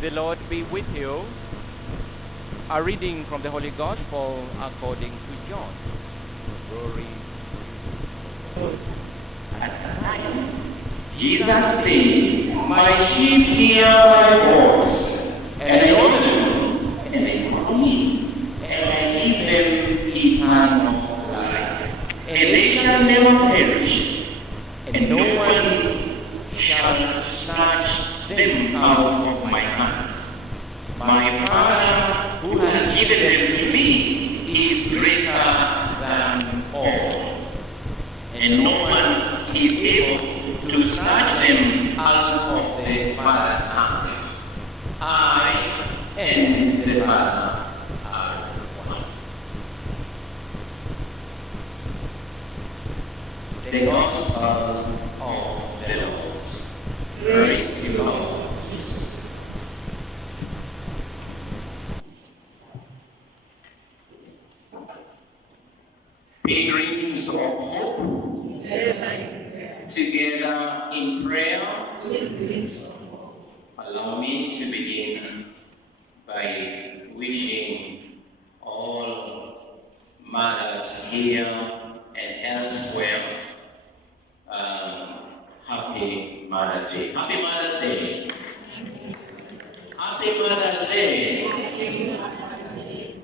The Lord be with you. A reading from the Holy Gospel according to John. Glory. At that time, Jesus said, "My sheep hear my voice, and I know them, and they follow me, and I give them eternal life, and they shall never perish, and no one shall snatch them out of my hand. My Father, who has given them to me, is greater than all, and no one is able to snatch them out of the Father's hand. I and the Father are one." The Gospel of the Lord. Praise to you, Lord Jesus. Pilgrims of hope, together in prayer, allow me to begin by wishing all mothers here and elsewhere happy Mother's Day. Happy Mother's Day. Happy Mother's Day.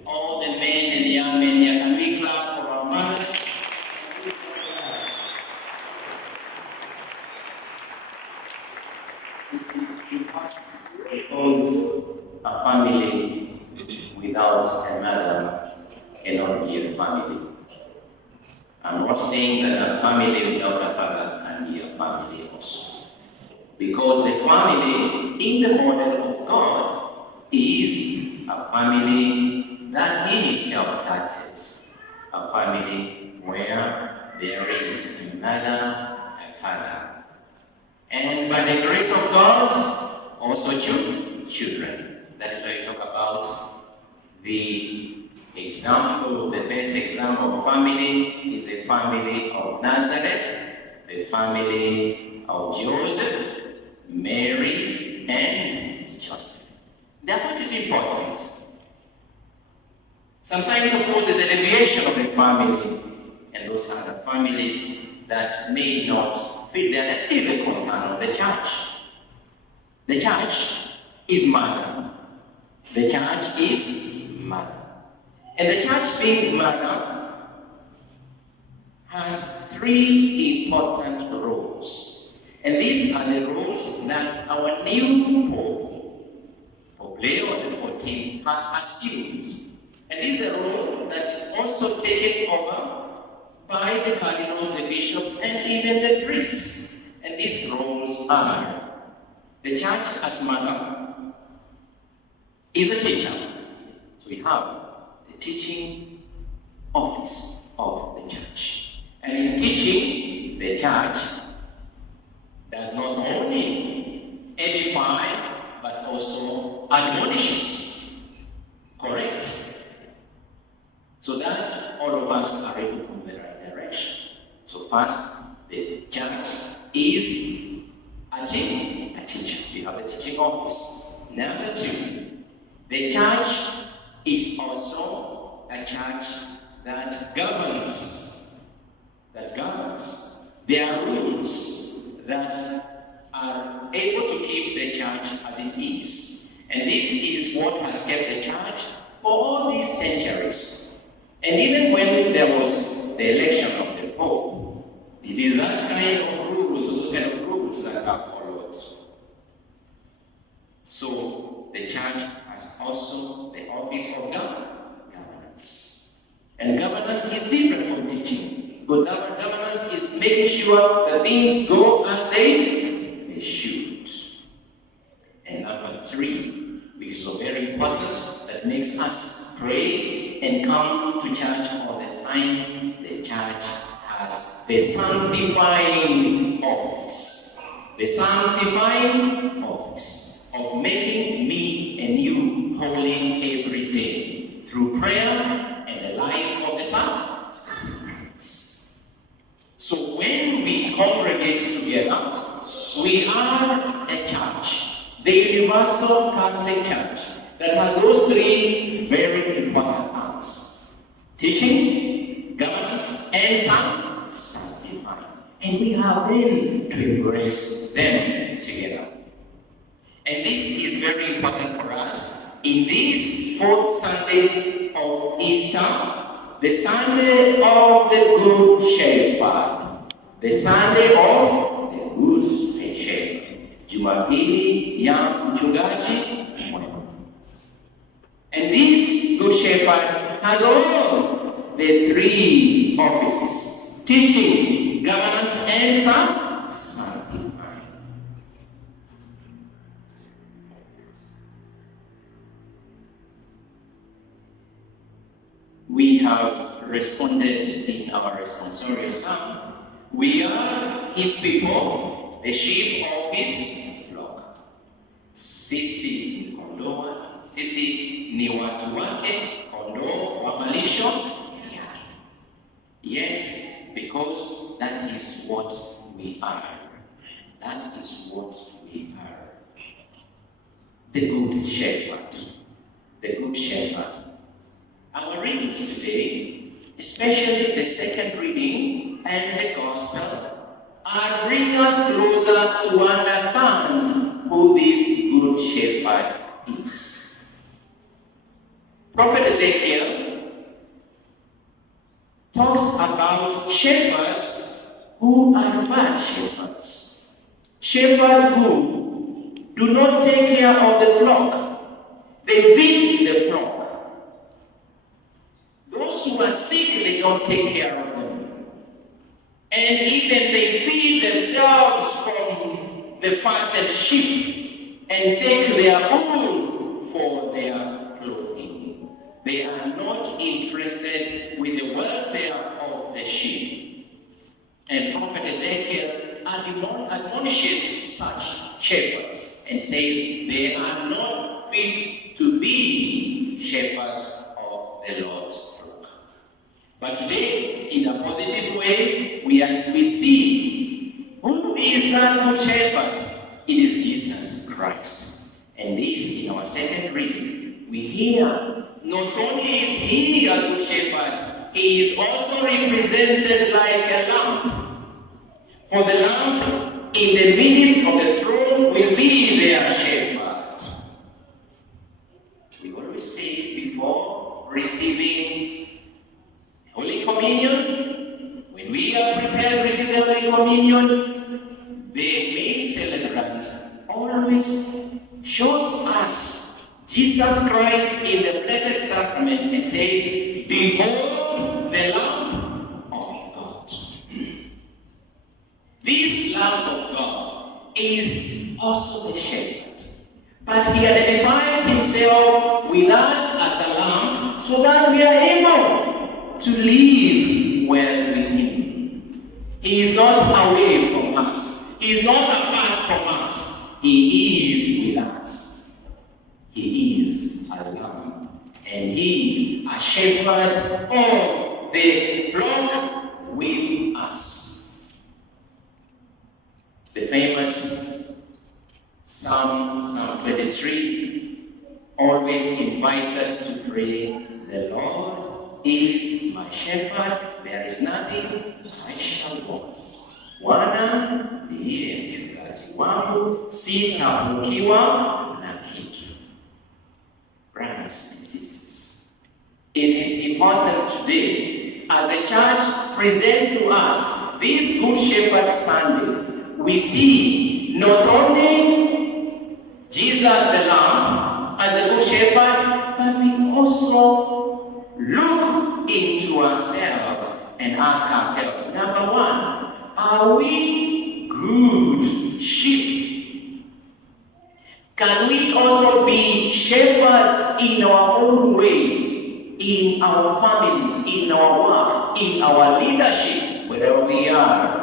All the men and young men here, can we clap for our mothers? Because a family without a mother cannot be a family. I'm not saying that a family without a father can be a family also. Because the family in the model of God is a family that He Himself started. A family where there is a mother and father. And by the grace of God, also children. That is why I talk about the example, the best example of family is the family of Nazareth, the family of Joseph, Mary, and Joseph. That what is important. Sometimes, of course, there's a deviation of the family, and those are the families that may not fit there. That's still the concern of the church. The church is mother. The church is mother. And the church being mother has three important roles. And these are the roles that our new Pope Leo XIV has assumed. And this is a role that is also taken over by the cardinals, the bishops, and even the priests. And these roles are: the church as mother is a teacher. So we have the teaching office of the church. And in teaching, the church does not only edify, but also admonishes, corrects, so that all of us are able to move in the right direction. So first, the church is a teacher. We have a teaching office. Number two, the church is also a church that governs. There are rules that are able to keep the church as it is. And this is what has kept the church for all these centuries. And even when there was the election of the Pope, it is that kind of rules, those kind of rules that are followed. So the church has also the office of governance. And governance is different from teaching. Because governance is making sure that things go as they should. And number three, which is so very important, that makes us pray and come to church all the time, the church has the sanctifying office. The sanctifying office of making me and you holy every day through prayer and the life of the saints. So when we congregate together, we are a church, the universal universal Catholic Church that has those three very important arms: teaching, governance, and sanctifying. And we have then to embrace them together. And this is very important for us in this fourth Sunday of Easter, the Sunday of the Good Shepherd, the Sunday of the Good Shepherd. Jumapili ya mchungaji mwema. And this Good Shepherd has all the three offices: teaching, governance, and sanctifying. We have responded in our responsorial psalm. We are his people, the sheep of his flock. Sisi ni kondoo, sisi ni watu wake, kondoo wa malisho yake. Yes, because that is what we are. That is what we are. The Good Shepherd. The Good Shepherd. Our readings today, especially the second reading and the Gospel, are bringing us closer to understand who this Good Shepherd is. Prophet Ezekiel talks about shepherds who are bad shepherds. Shepherds who do not take care of the flock. They beat the flock. Those who are sick, they don't take care of them. And even they feed themselves from the fattened sheep and take their wool for their clothing. They are not interested with the welfare of the sheep. And Prophet Ezekiel admonishes such shepherds and says they are not fit to be shepherds of the Lord's flock. But today, in a positive way, we see who is that Good Shepherd. It is Jesus Christ. And this, in our second reading, we hear not only is he a Good Shepherd, he is also represented like a lamb. For the lamb in the midst of the throne will be their shepherd. We always say before receiving Holy Communion, when we are prepared to receive the Holy Communion, the main celebrant always shows us Jesus Christ in the blessed sacrament and says, "Behold the Lamb of God." This Lamb of God is also the shepherd, but he identifies himself with us as a lamb so that we are able to live well with him. He is not away from us. He is not apart from us. He is with us. He is a lamb. And he is a shepherd of the flock with us. The famous Psalm 23 always invites us to pray, "The Lord is my shepherd, there is nothing I shall want. Bwana ndiye mchungaji wangu, sitapungukiwa na kitu." Brothers and sisters, it is important today, as the church presents to us this Good Shepherd Sunday, we see not only Jesus the Lamb as the Good Shepherd, but we also look into ourselves and ask ourselves, number one, are we good sheep? Can we also be shepherds in our own way, in our families, in our work, in our leadership, wherever we are?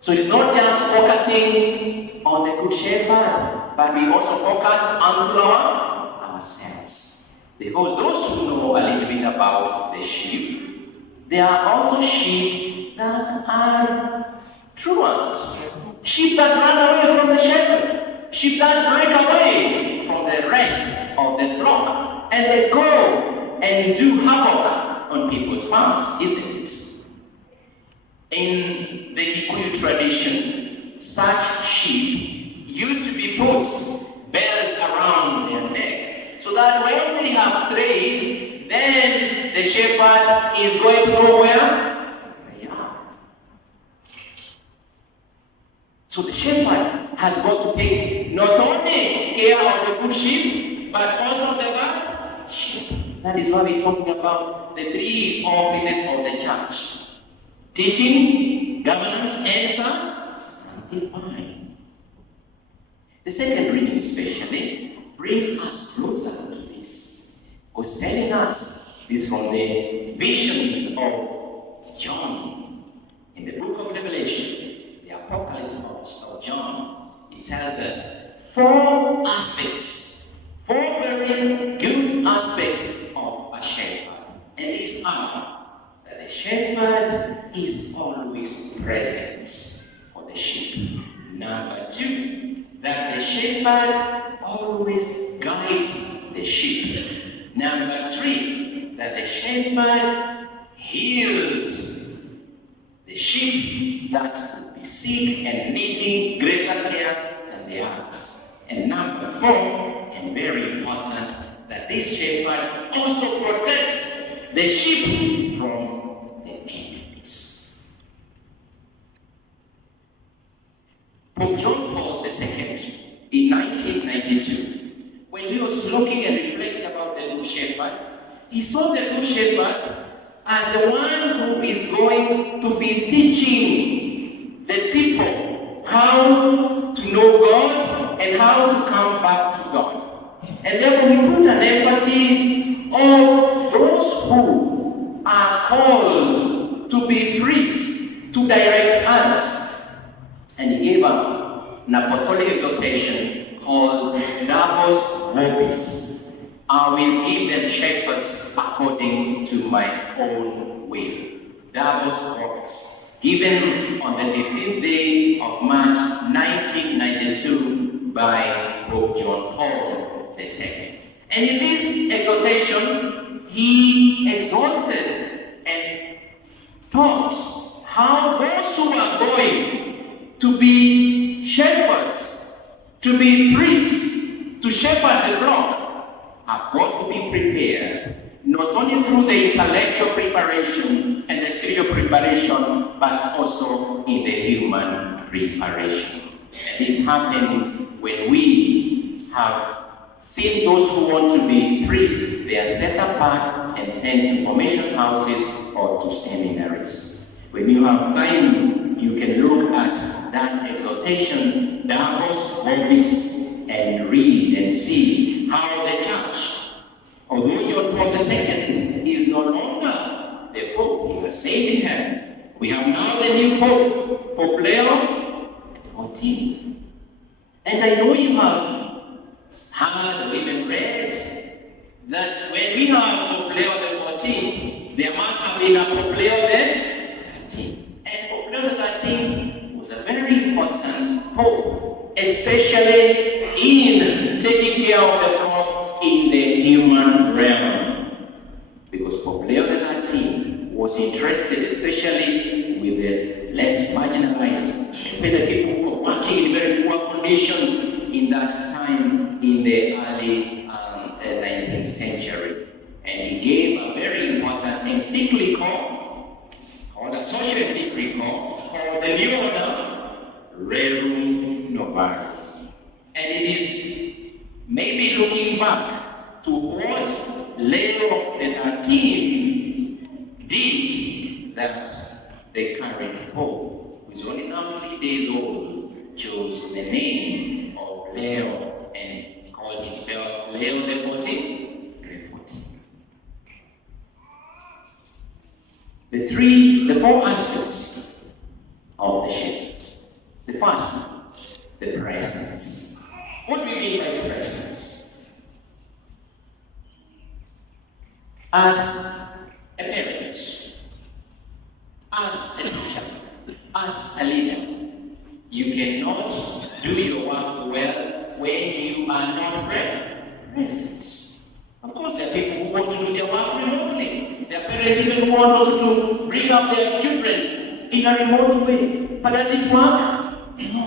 So it's not just focusing on the Good Shepherd, but we also focus onto ourselves. Because those who know a little bit about the sheep, there are also sheep that are truants, sheep that run away from the shepherd. sheep that break away from the rest of the flock, and they go and do havoc on people's farms, isn't it? In the Kikuyu tradition, such sheep used to be put bells around their neck, so that when they have strayed, then the shepherd is going to know where they are. So the shepherd has got to take not only care of the good sheep, but also the bad sheep. That is why we're talking about the three offices of the church: teaching, governance, and sanctifying. The second reading especially brings us closer to this. Was telling us this from the vision of John in the book of Revelation, the apocalypse of John. It tells us four aspects, four very good aspects of a shepherd. And these are that the shepherd is always present for the sheep. Number two, that the shepherd always guides the sheep. Number three, that the shepherd heals the sheep that would be sick and needing greater care than the others. And number four, and very important, that this shepherd also protects the sheep from the enemies. Pope John Paul II, in 1992, when he was looking and reflecting about the good shepherd, he saw the good shepherd as the one who is going to be teaching the people how to know God and how to come back to God. And therefore he put an emphasis on those who are called to be priests, to direct others. And he gave an apostolic exhortation called Davos Vobis. I will give them shepherds according to my own will. Davos Vobis. Given on the 15th day of March 1992 by Pope John Paul II. And in this exhortation, he exhorted and taught how those who are going to be shepherds, to be priests, to shepherd the flock, have got to be prepared, not only through the intellectual preparation and the spiritual preparation, but also in the human preparation. And this happens when we have seen those who want to be priests. They are set apart and sent to formation houses or to seminaries. When you have time, you can look at that exhortation, Davos Vobis, and read and see how the church, although John Paul II is no longer the Pope, he's a saint in heaven. We have now the new Pope, Pope Leo XIV. And I know you have heard or even read that when we have Pope Leo XIV, there must have been a Pope Leo XIII. And Pope Leo XIII was a very important Pope, especially in taking care of the flock in the human realm. Because Pope Leo XIII was interested especially with the less marginalized, especially people who were working in very poor conditions in that time in the early 19th century. And he gave a very important encyclical, or a social encyclical, called the New Order Rerum Novarum. And it is maybe looking back to what Leo XIII did that the current Pope, who is only now 3 days old, chose the name of Leo and called himself Leo XIV. The four aspects of the shepherd. The first one, the presence. What do we mean by the presence? As a parent, as a teacher, as a leader, you cannot do your work well presence. Of course, there are people who want to do their work remotely. Their parents even want also to bring up their children in a remote way. But does it work? No.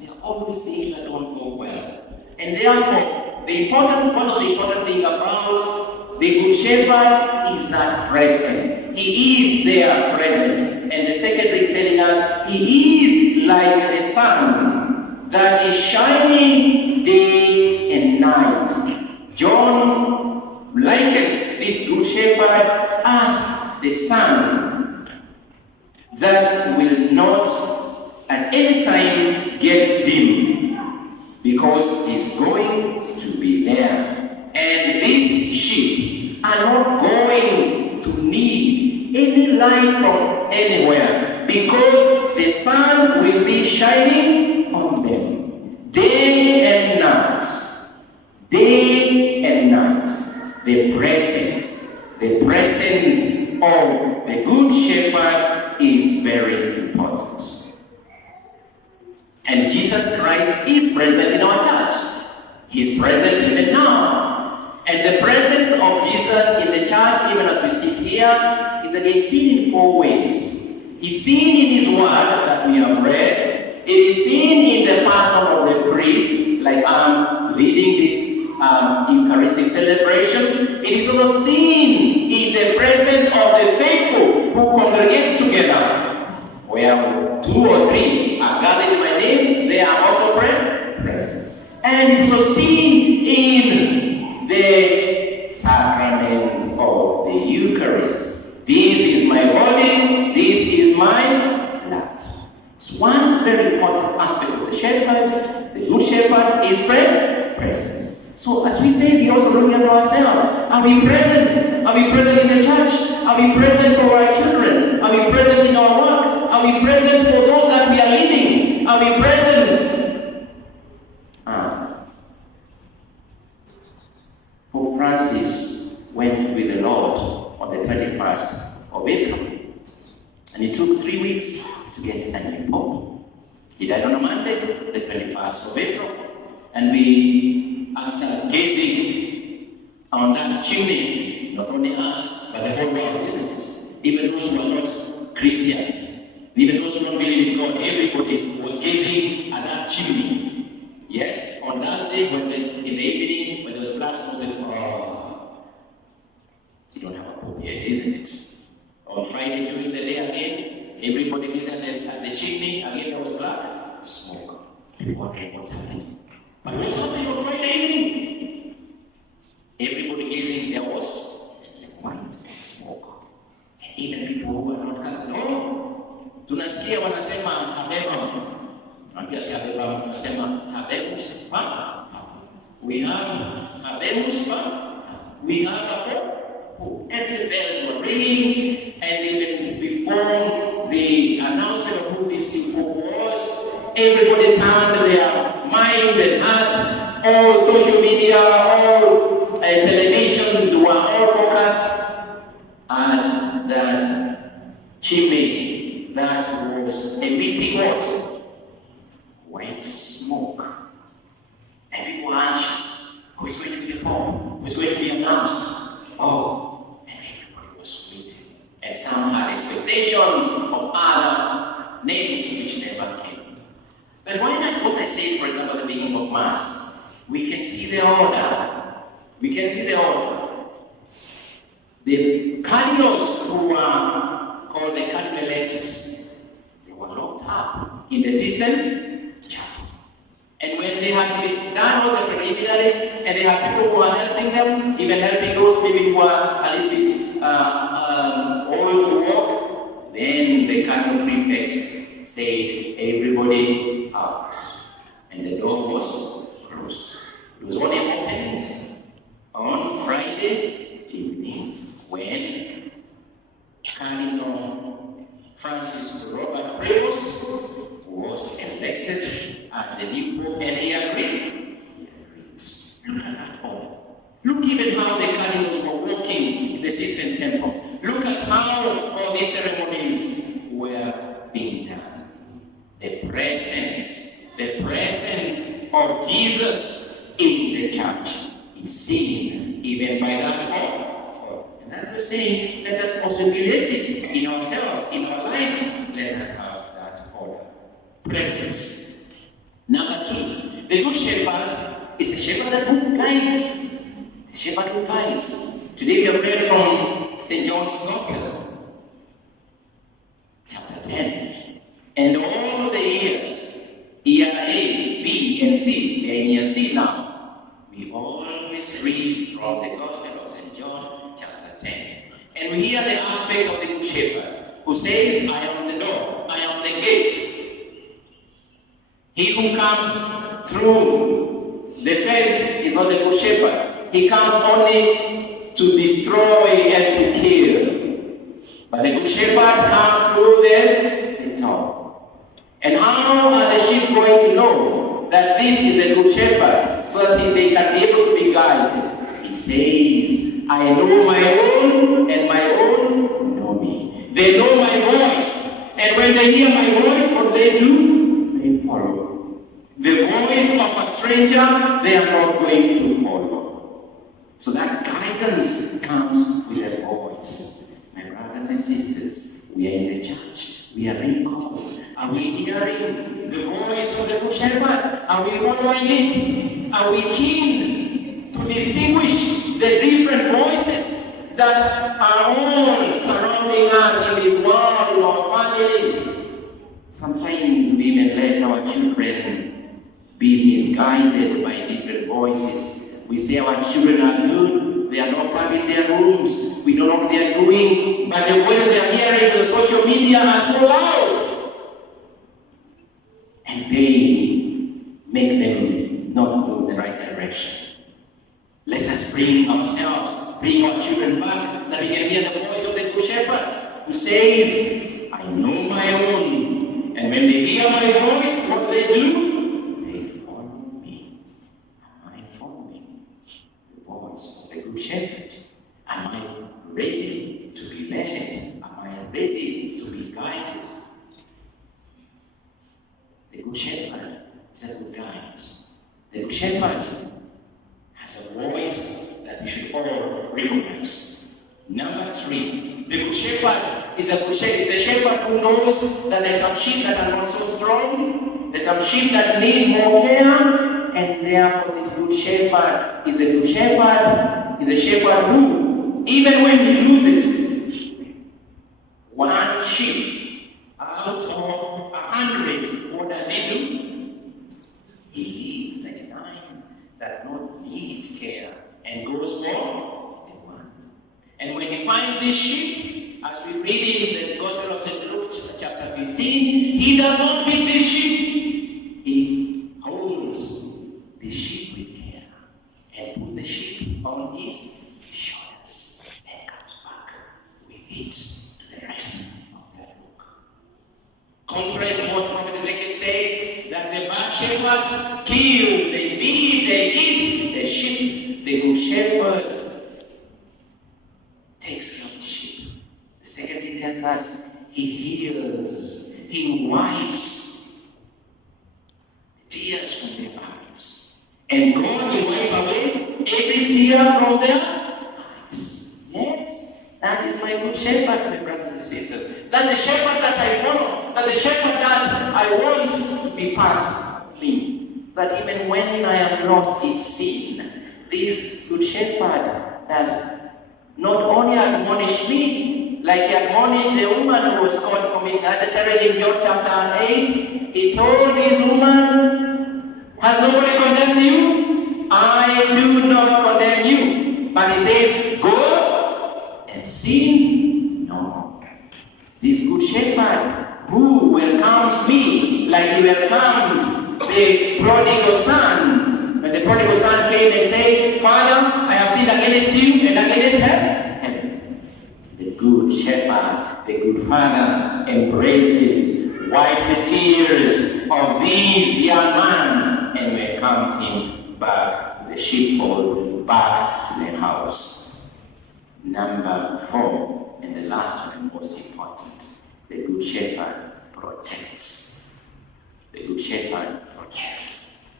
There are always things that don't go well. And therefore, one of the important things about the Good Shepherd is that presence. He is there present. And the second thing telling us, he is like the sun that is shining day and night. John likens this Good Shepherd as the sun that will not at any time get dim, because he's going to be there. And these sheep are not going to need any light from anywhere, because the sun will be shining on them day and night. Day and night. The presence of the Good Shepherd is very important. And Jesus Christ is present in our church. He's present even now. And the presence of Jesus in the church, even as we sit here, is again seen in four ways. He's seen in his word that we have read. It is seen in the person of the priest, like I'm leading this Eucharistic celebration. It is also seen in the presence of the faithful who congregate together. Where 2 or 3 are gathered in my name, they are also present. And it is also seen in the sacrament of the Eucharist. This is my body, this is my blood. It's one very important aspect of the shepherd. The Good Shepherd is presence. So as we say, we also look at ourselves. Are we present? Are we present in the church? Are we present for our children? Are we present in our work? Are we present for those that we are leading? Are we present? Pope Francis went with the Lord on the 21st of April. And it took 3 weeks to get a new Pope. He died on a Monday, the 21st of April. And we, after gazing on that chimney, not only us, but the whole world, isn't it? Even those who are not Christians, even those who don't believe in God, everybody was gazing at that chimney. Yes, on Thursday, in the evening, when there was black smoke, said, oh, you don't have a Pope yet, isn't it? On Friday during the day again, everybody is at the chimney, again there was black smoke. And wondering what's happening. But what happened on Friday evening? Everybody gazing, there was white smoke. And even people who were not Catholic, oh, tunasikia wanasema habeba. Naambia si habeba, tunasema habemus. We have habemus. We have a Pope. Every bells were ringing, and even before the announcement of who this new Pope was, everybody turned their minds and hearts, all social media, all televisions were all focused at that chimney that was emitting what? White smoke. And people were anxious. Who's going to be performed? Who's going to be announced? Oh, and everybody was waiting. And some had expectations of other names which never came. But why not what I said, for example, at the beginning of Mass? We can see the order. We can see the order. The cardinals who are called the cardinalettes, they were locked up in the system chapel. And when they had been done all the preliminaries, and they had people who are helping them, even helping those maybe who are a little bit old to walk, then the cardinal prefect said, everybody out. And the door was closed. It was only opened on Friday evening when Cardinal Francis Robert Prevost was elected as the new Pope, and he agreed. Look at that all. Look even how the cardinals were walking in the Sistine Temple. Look at how all these ceremonies were being done. The presence of Jesus in the the church is seen even by that God. And that was saying, let us also emulate it in ourselves, in our lives. Let us have that order. Presence. Number 2, the good shepherd is a shepherd who guides. The shepherd who guides. Today we have read from St. John's Gospel, chapter 10. And all the years, year A, B, and C, we are in year C now. We always read from the Gospel of St. John, chapter 10. And we hear the aspect of the good shepherd, who says, I am the door, I am the gate. He who comes through the fence is not the good shepherd. He comes only to destroy and to kill. But the good shepherd comes through the door. And how are the sheep going to know that this is the good shepherd so that they can be able to be guided? He says, I know my own, and my own know me. They know my voice. And when they hear my voice, what they do? They follow. The voice of a stranger, they are not going to follow. So that guidance comes with a voice. My brothers and sisters, we are in the church. We are being called. Are we hearing the voice of the good shepherd? Are we following it? Are we keen to distinguish the different voices that are all surrounding us in this world, in our families? Sometimes we even let our children be misguided by different voices. We say our children are good, they are not part in their rooms, we don't know what they are doing, but the words they are hearing on the social media are so loud. And they make them not go in the right direction. Let us bring ourselves, bring our children back, that we can hear the voice of the good shepherd, who says, I know my own. And when they hear my voice, what they do? The good shepherd. Am I ready to be led? Am I ready to be guided? The good shepherd is a good guide. The good shepherd has a voice that we should all recognize. Number 3, the good shepherd is a shepherd who knows that there's some sheep that are not so strong, there's some sheep that need more care. And therefore, this good shepherd is a good shepherd, is a shepherd who, even when he loses one sheep out of 100, what does he do? He leaves 99 that don't need care and goes for the one. And when he finds this sheep, as we read in the Gospel of St. Luke, chapter 15, he does not beat this sheep. He holds the sheep with care and put the sheep on his shoulders and comes back with it to the rest of the flock. Contrary to what Prophet Ezekiel says, that the bad shepherds kill, they beat, they eat the sheep. The good shepherd takes care of the sheep. The second thing tells us, he heals, he wipes tears from their eyes. And God will wipe away every tear from their eyes. Yes, that is my good shepherd, my brothers and sisters. That's the shepherd that I follow. That's the shepherd that I want to be part of me. That even when I am lost in sin, this good shepherd does not only admonish me, like he admonished the woman who was caught committing adultery in John chapter 8. He told this woman, has nobody condemned you? I do not condemn you. But he says, go and sin no. This good shepherd who welcomes me like he welcomed the prodigal son. When the prodigal son came and said, Father, I have sinned against you and against heaven. The good shepherd, the good father embraces, wipes the tears of this young man and welcomes him back to the sheepfold, back to the house. Number 4, and the last one, most important, the good shepherd protects. The good shepherd protects.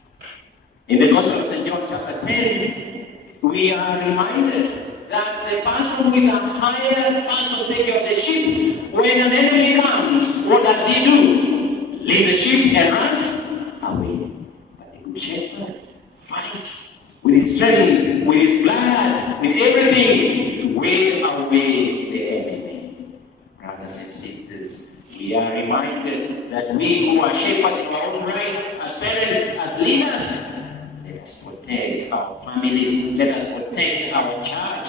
In the Gospel of St. John chapter 10, we are reminded that the person who is a hired person to take care of the sheep, when an enemy comes, what does he do? Leave the sheep and runs away. But the good shepherd fights with his strength, with his blood, with everything to wave away the enemy. Brothers and sisters, we are reminded that we who are shepherds in our own right, as parents, as leaders, let us protect our families, let us protect our church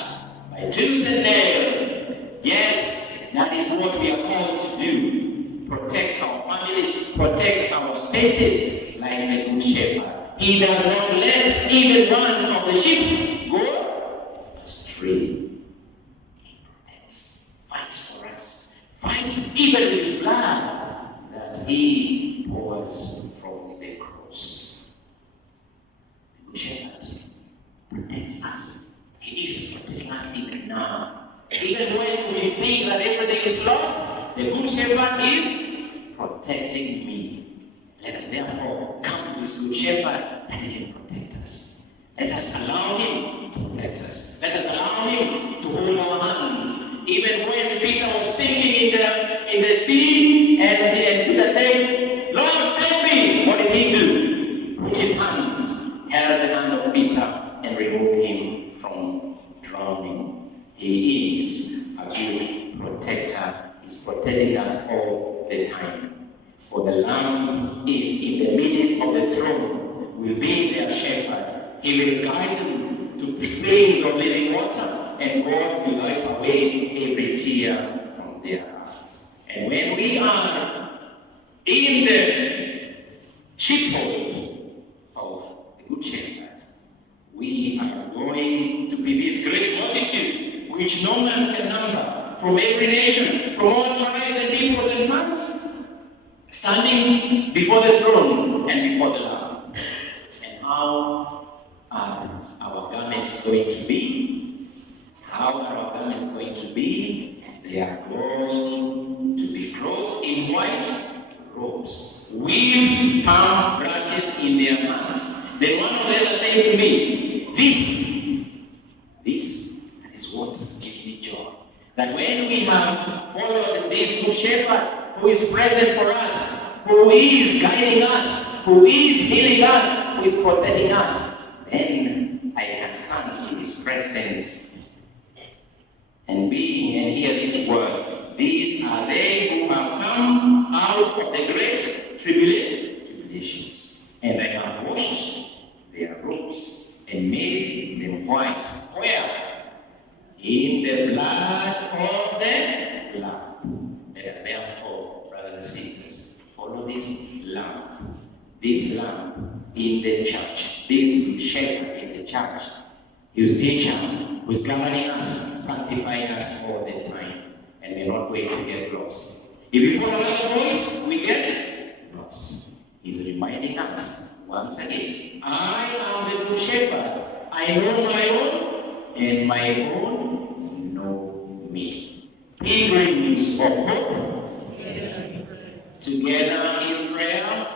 by tooth and nail. Yes, that is what we are called to do. Protect our families, protect our spaces like the good shepherd. He does not let even one of the sheep go astray. He protects, fights for us, fights even with his blood that he pours from the cross. The good shepherd protects us. He is protecting us even now. Even when we think that everything is lost, the good shepherd is protecting me. Let us therefore come to this good shepherd and he can protect us. Let us allow him to protect us. Let us allow him to hold our hands. Even when Peter was sinking in the sea and Peter said, Lord, save me. What did he do? Put his hand, held the hand of Peter and removed him from drowning. He is a good protector. He's protecting us all the time. For the Lamb is in the midst of the throne, will be their shepherd. He will guide them to springs of living water, and God will wipe away every tear from their eyes. And when we are in the sheepfold of the Good Shepherd, we are going to be this great multitude, which no man can number, from every nation, from all tribes and peoples and tongues, standing before the throne and before the Lamb. And how are our garments going to be? How are our garments going to be? They are going to be clothed in white robes, with palm branches in their hands. Then one of them said to me, This is what gives me joy. That when we have followed this good shepherd, who is present for us, who is guiding us, who is healing us, who is protecting us, then I can stand in his presence and hear these words. These are they who have come out of the great tribulations, and I have washed their robes and made them white. Where? In the blood of the Lamb. Let us therefore, brothers and sisters, follow this Lamb in the church, this shepherd in the church, his teacher, who is governing us, sanctifying us all the time, and we're not going to get lost. If we follow another voice, we get lost. He's reminding us once again, I am the good shepherd. I know my own, and my own know me. Pilgrims of hope, together in prayer.